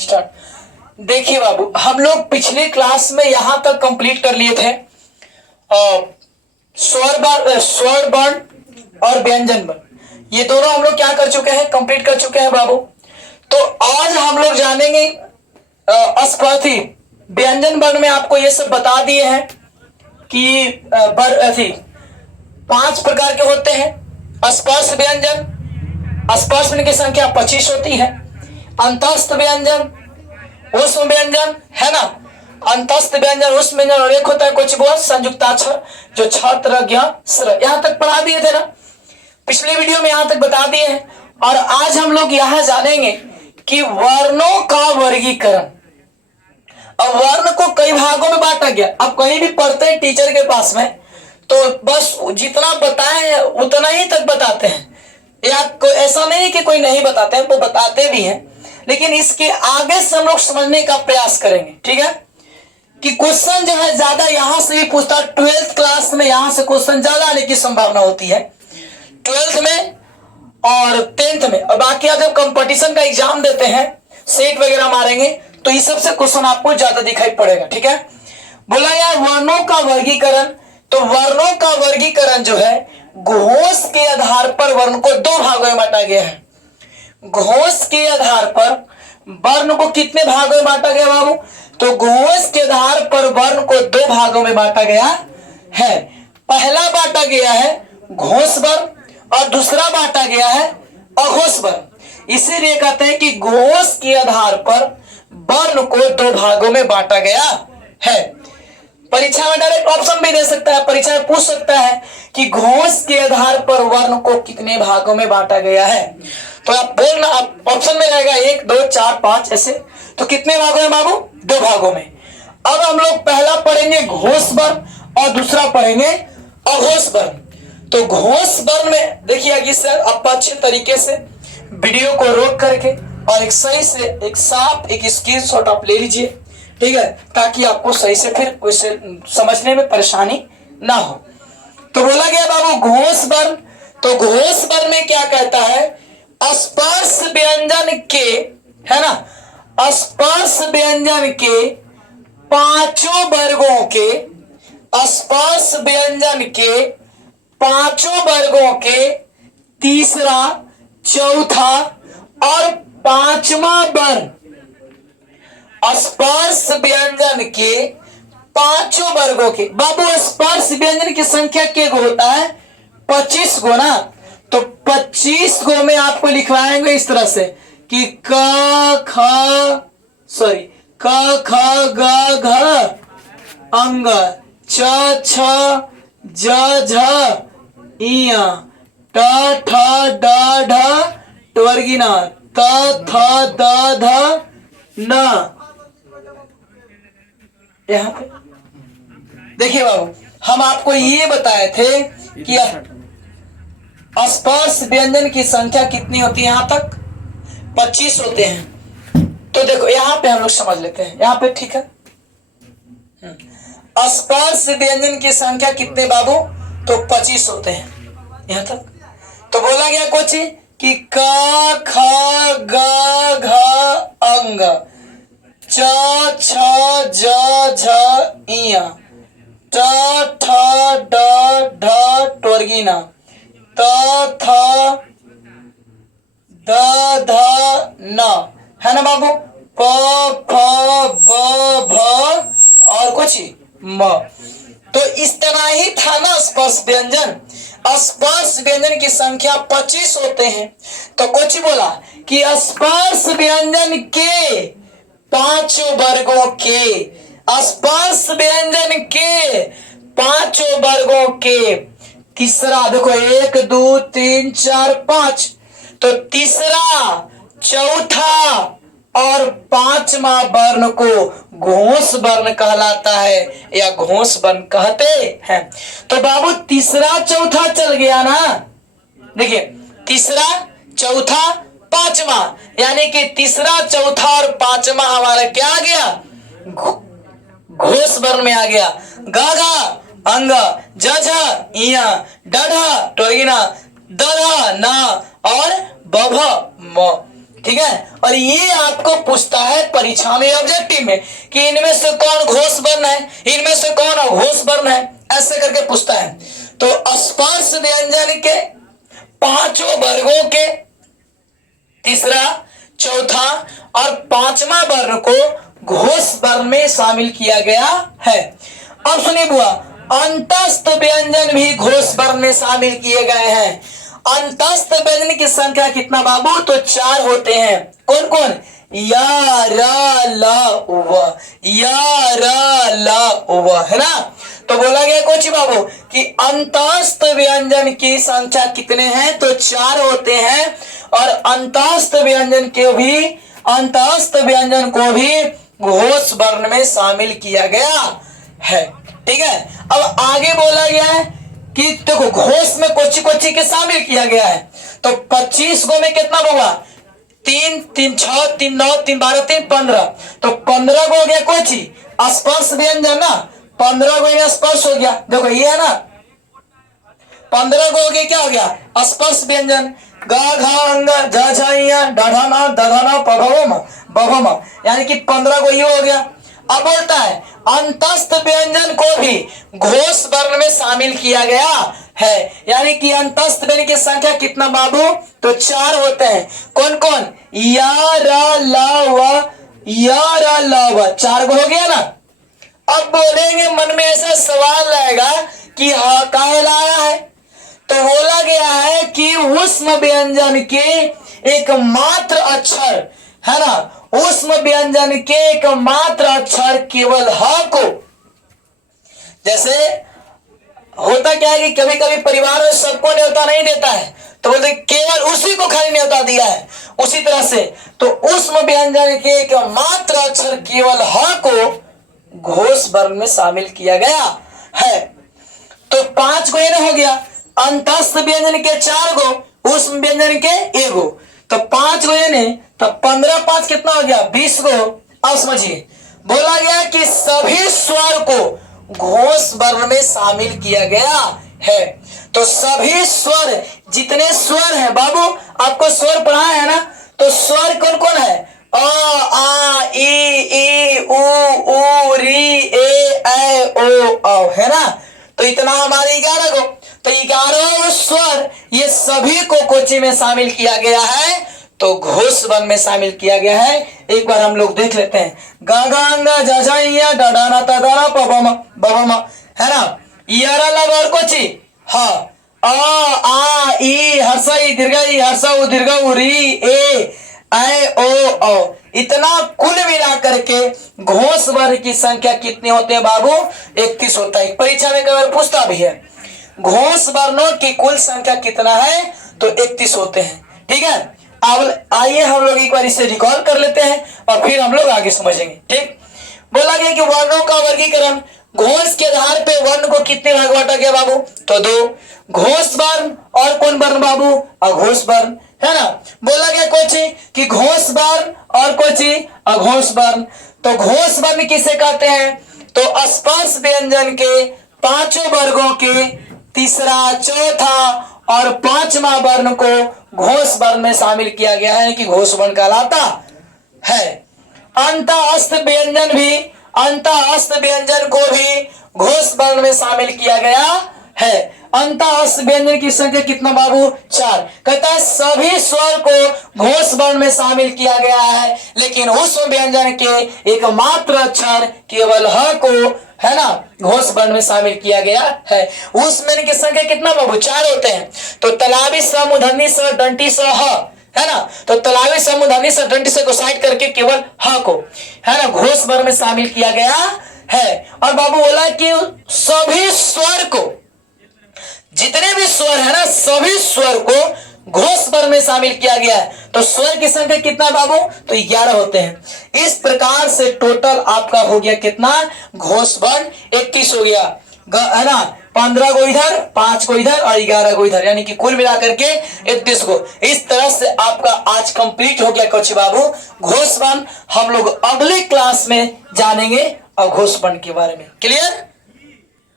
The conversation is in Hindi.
स्टार्ट। देखिए बाबू, हम लोग पिछले क्लास में यहां तक कंप्लीट कर लिए थे स्वर वर्ण और व्यंजन वर्ण। ये दोनों हम लोग क्या कर चुके हैं, कंप्लीट कर चुके हैं बाबू। तो आज हम लोग जानेंगे अस्पर्धी व्यंजन वर्ण में। आपको ये सब बता दिए हैं कि 5 प्रकार के होते हैं। स्पर्श व्यंजन, स्पर्श व्यंजन की संख्या 25 होती है। अंतस्थ व्यंजन, ऊष्म व्यंजन, है ना, अंतस्थ व्यंजन, ऊष्म व्यंजन, और एक होता है कुछ बहुत संयुक्ताक्षर जो छत्र ज्ञ स्र। यहां तक पढ़ा दिए थे ना पिछले वीडियो में, यहां तक बता दिए हैं। और आज हम लोग यहां जानेंगे कि वर्णों का वर्गीकरण। अब वर्ण को कई भागों में बांटा गया। अब कहीं भी पढ़ते हैं टीचर के पास में तो बस जितना बताए उतना ही तक बताते हैं, या ऐसा नहीं कि कोई नहीं बताते हैं, वो बताते भी हैं, लेकिन इसके आगे से हम लोग समझने का प्रयास करेंगे। ठीक है, कि क्वेश्चन जो है ज्यादा यहां से भी पूछता है। 12th क्लास में यहां से क्वेश्चन ज्यादा आने की संभावना होती है, 12th में और 10th में। और बाकी जब कंपटीशन का एग्जाम देते हैं, सेट वगैरह मारेंगे, तो इस सबसे क्वेश्चन आपको ज्यादा दिखाई पड़ेगा। ठीक है, बोला यार वर्णों का वर्गीकरण। तो वर्णों का वर्गीकरण जो है, घोष के आधार पर वर्ण को 2 भागों में बांटा गया है। घोष के आधार पर वर्ण को कितने भागों में बांटा गया बाबू? तो घोष के आधार पर वर्ण को 2 भागों में बांटा गया है। पहला बांटा गया है घोष वर्ण और दूसरा बांटा गया है अघोष वर्ण। इसीलिए कहते हैं कि घोष के आधार पर वर्ण को 2 भागों में बांटा गया है। परीक्षा में डायरेक्ट ऑप्शन भी दे सकता है, परीक्षा में पूछ सकता है कि घोष के आधार पर वर्ण को कितने भागों में बांटा गया है। तो आप बोलना, आप ऑप्शन में रहेगा 1 2 4 5 ऐसे। तो कितने भागों में बाबू? 2 भागों में। अब हम लोग पहला पढ़ेंगे घोष वर्ण और दूसरा पढ़ेंगे अघोष वर्ण। तो घोष वर्ण में देखिए आगे सर, आप अच्छे तरीके से वीडियो को रोक करके और एक सही से एक साफ एक स्क्रीनशॉट आप ले लीजिए। ठीक है, ताकि आपको सही से फिर उसे समझने में परेशानी ना हो। तो बोला गया बाबू घोष वर्ण। तो घोष वर्ण में क्या कहता है? स्पर्श व्यंजन के, है ना, स्पर्श व्यंजन के 5 वर्गों के, स्पर्श व्यंजन के 5 वर्गों के तीसरा, चौथा और 5वां वर्ण। स्पर्श व्यंजन के 5 वर्गों के बाबू, स्पर्श व्यंजन की संख्या के गो होता है 25 गो ना। तो 25 गो में आपको लिखवाएंगे इस तरह से कि क ख ग घ अंग, च छ ज झ इय, ट ठ ड ढ टवर्गीना, त थ द ध न। यहाँ पे देखिए बाबू, हम आपको ये बताए थे कि स्पर्श व्यंजन की संख्या कितनी होती है? यहां तक 25 होते हैं। तो देखो यहाँ पे हम लोग समझ लेते हैं, यहाँ पे ठीक है। स्पर्श व्यंजन की संख्या कितने बाबू? तो 25 होते हैं यहाँ तक। तो बोला गया कुछ कि क ख ग घ अंग, च छ ज झ इय, ट ठ ड ढ टवर्गीना, त थ द ध न, है ना बाबू, प फ ब भ और कुछ म। तो इस तरह ही था ना स्पर्श व्यंजन। स्पर्श व्यंजन की संख्या 25 होते हैं। तो कुछ बोला कि स्पर्श व्यंजन के 5 वर्गों के, स्पर्श व्यंजन के 5 वर्गों के तीसरा, देखो 1 2 3 4 5, तो तीसरा, चौथा और 5वां वर्ण को घोष वर्ण कहलाता है या घोष वर्ण कहते हैं। तो बाबू तीसरा चौथा चल गया ना। देखिए तीसरा, चौथा, 5वां, यानी कि तीसरा, चौथा और 5वां हमारा क्या आ गया? घोष वर्ण में आ गया। ग घ अंग, ज झ इय, ड ढ टवर्गीना, द ध न और ब भ म। ठीक है। और ये आपको पूछता है परीक्षा में ऑब्जेक्टिव में कि इनमें से कौन घोष वर्ण है, इनमें से कौन अघोष वर्ण है, ऐसे करके पूछता है। तो स्पर्श व्यंजन के पांचों वर्गों के तीसरा, चौथा और पांचवा वर्ण को घोष वर्ण में शामिल किया गया है। अब सुनिए बुआ, अंतस्थ व्यंजन भी घोष वर्ण में शामिल किए गए हैं। अंतस्थ व्यंजन की संख्या कितना बाबू? तो 4 होते हैं। कौन कौन? या, रा, ला, व, या, रा, ला, व, है ना। तो बोला गया कोच बाबू कि अंतस्थ व्यंजन की संख्या कितने हैं? तो 4 होते हैं। और अंतस्थ व्यंजन को भी घोष वर्ण में शामिल किया गया है। ठीक है। अब आगे बोला गया है कि देखो घोष में कोची कोची के शामिल किया गया है। तो 25 गो में कितना होगा? 3, 3, 6, 3, 9, 3, 12, 3, 15। तो 15 गो हो गया कोची स्पर्श व्यंजन ना, 15 गो में स्पर्श हो गया। देखो ये है ना, 15 गो हो गया, क्या हो गया? स्पर्श व्यंजन। गा, घा, अंग, जा, झाइया, डाढ़ाना, दधाना, पभवम, बभम, यानी कि 15 गो ये हो गया। अब बोलता है अंतस्थ व्यंजन को भी घोष वर्ण में शामिल किया गया है, यानी कि अंतस्थ व्यंजन की संख्या कितना बाबू? तो 4 होते हैं। कौन कौन? या, रा, ला, व, या, रा, ला, व, 4 गो हो गया ना। अब बोलेंगे मन में ऐसा सवाल आएगा कि हाँ काहे लाया है? तो बोला गया है कि ऊष्म व्यंजन के एकमात्र अक्षर है ना, ऊष्म व्यंजन के एकमात्र अक्षर केवल ह को, जैसे होता क्या है कि कभी कभी परिवार में सबको न्योता नहीं देता है, तो बोलते केवल उसी को खाली न्योता दिया है। उसी तरह से तो ऊष्म व्यंजन के एकमात्र अक्षर केवल ह को घोष वर्ण में शामिल किया गया है। तो 5 गो ये हो गया। अंतस्थ व्यंजन के 4 गो, ऊष्म व्यंजन के 1 गो, तो 5 गो ये तो 15, 5 कितना हो गया? 20 गो। अब समझिए बोला गया कि सभी स्वर को घोष वर्ण में शामिल किया गया है। तो सभी स्वर, जितने स्वर हैं बाबू, आपको स्वर पढ़ा है ना, तो स्वर कौन कौन है? अ, आ, ई, उ, री, ए, ओ, औ, है ना। तो इतना हमारे 11 गो। तो 11 स्वर ये सभी को कोची में शामिल किया गया है, तो घोष वर्ण में शामिल किया गया है। एक बार हम लोग देख लेते हैं। गा, गा, अंगा, जा, झाइया, डाढ़ाना, तदाना, पबम, बबम, है ना। यारा लग और कोची हाँ, आ, ई, हर्षा, ई, दीर्घा, ई, हर्षा, उ, दीर्घा, उ, री, ए, ओ, औ, इतना कुल मिला करके घोष वर्ण की संख्या कितनी होते हैं बाबू? 31 होता है। परीक्षा में कई पूछता भी है घोष वर्णों की कुल संख्या कितना है, तो 31 होते हैं। ठीक है। अब आइए हम लोग एक बार इसे रिकॉल कर लेते हैं और फिर हम लोग आगे समझेंगे। ठीक। बोला गया कि वर्णों का वर्गीकरण, घोष के आधार पे वर्ण को कितने भाग बांटा गया बाबू? तो 2, घोष वर्ण और कौन वर्ण बाबू? अघोष वर्ण, है ना। बोला गया कोची कि घोष वर्ण और कोची अघोष वर्ण। तो घोष वर्ण किसे कहते हैं? तो स्पर्श व्यंजन के 5 वर्गों के तीसरा, चौथा और 5वां वर्ण को घोष वर्ण में शामिल किया गया है कि घोष वर्ण कहलाता है। अंतःस्थ व्यंजन को भी घोष वर्ण में शामिल किया गया है। अंतःस्थ व्यंजन की संख्या कितना बाबू? 4। कहता है सभी स्वर को घोष वर्ण में शामिल किया गया है, लेकिन ऊष्म व्यंजन के एकमात्र अक्षर केवल ह को, है ना, घोष वर्ण में शामिल किया गया है। ऊष्म व्यंजन की संख्या कितना बाबू? 4 होते हैं। तो तलावी स, मूर्धन्य स, दंती स, ह, है ना। तो तलावी स, मूर्धन्य स, दंती स को साइड करके केवल ह को, है ना, घोष वर्ण में शामिल किया गया है। और बाबू बोला कि सभी स्वर को, जितने भी स्वर है ना, सभी स्वर को घोष वर्ण में शामिल किया गया है। तो स्वर की संख्या कितना बाबू? तो 11 होते हैं। इस प्रकार से टोटल आपका हो गया कितना? घोष वर्ण 31 हो गया, है ना। 15 को इधर, 5 को इधर और 11 को इधर, यानी कि कुल मिलाकर के 31 को। इस तरह से आपका आज कंप्लीट हो गया कोची बाबू घोष वर्ण। हम लोग अगले क्लास में जानेंगे अघोष वर्ण के बारे में। क्लियर?